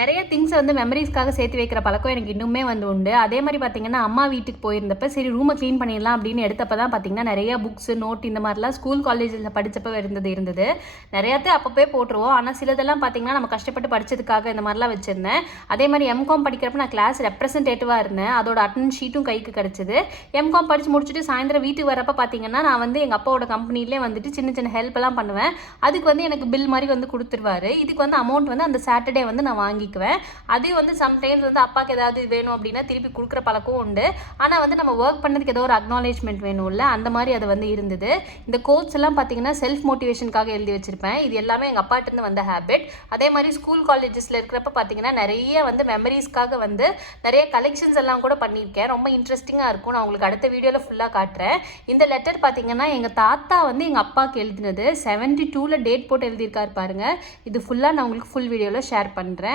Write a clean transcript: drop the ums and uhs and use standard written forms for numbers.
நிறைய திங்ஸை வந்து மெமரிஸ்க்காக சேர்த்து வைக்கிற பழக்கம் எனக்கு இன்னுமே வந்து உண்டு. அதே மாதிரி பார்த்தீங்கன்னா, அம்மா வீட்டுக்கு போயிருந்தப்ப சரி ரூமை க்ளீன் பண்ணிடலாம் அப்படின்னு எடுத்தப்ப தான் பார்த்தீங்கன்னா, நிறைய புக்ஸு, நோட் இந்த மாதிரிலாம் ஸ்கூல் காலேஜில் படித்தப்ப இருந்தது. நிறையாத்தையும் அப்பப்போ போட்டுருவோம். ஆனால் சிலதெல்லாம் பார்த்தீங்கன்னா, நம்ம கஷ்டப்பட்டு படித்ததுக்காக இந்த மாதிரிலாம் வச்சுருந்தேன். அதே மாதிரி எம்காம் படிக்கிறப்ப நான் கிளாஸ் ரெப்ரசன்டேட்டிவாக இருந்தேன். அதோட அட்டெண்டன்ஸ் ஷீட்டும் கைக்கு கிடச்சிது. எம்காம் படித்து முடிச்சுட்டு சாயந்தரம் வீட்டுக்கு வரப்போ பார்த்தீங்கன்னா, நான் வந்து எங்கள் அப்பாவோட கம்பெனிலே வந்துட்டு சின்ன சின்ன ஹெல்ப்லாம் பண்ணுவேன். அதுக்கு வந்து எனக்கு பில் மாதிரி வந்து கொடுத்துருவாரு. இதுக்கு வந்து அமௌண்ட் வந்து அந்த சாட்டர்டே வந்து நான் வாங்கிக்குவேன். அதே வந்து சம்டைம்ஸ் வந்து அப்பாவுக்கு ஏதாவது வேணும் அப்படின்னா திருப்பி கொடுக்குற பழக்கம் உண்டு. ஆனால் வந்து நம்ம ஒர்க் பண்ணதுக்கு ஏதோ ஒரு அக்னாலேஜ்மெண்ட் வேணும்ல, அந்த மாதிரி அது வந்து இருந்தது. இந்த கோட்ஸ் எல்லாம் பார்த்தீங்கன்னா செல்ஃப் மோட்டிவேஷனுக்காக எழுதி வச்சிருப்பேன். இது எல்லாமே எங்கள் அப்பாட்டிருந்து வந்த ஹேபிட். அதே மாதிரி ஸ்கூல் காலேஜஸில் இருக்கிறப்ப பார்த்தீங்கன்னா நிறைய வந்து மெமரிஸ்க்காக வந்து நிறைய கலெக்ஷன்ஸ் எல்லாம் கூட பண்ணியிருக்கேன். ரொம்ப இன்ட்ரெஸ்டிங்காக இருக்கும். நான் உங்களுக்கு அடுத்த வீடியோவில் ஃபுல்லாக காட்டுறேன். இந்த லெட்டர் பார்த்தீங்கன்னா எங்கள் தாத்தா வந்து எங்கள் அப்பாவுக்கு எழுதினது 72ல் டேட் போட்டு எழுதியிருக்காரு பாருங்க. இது ஃபுல்லாக நான் உங்களுக்கு ஃபுல் வீடியோவில் ஷேர் பண்ணுறேன்.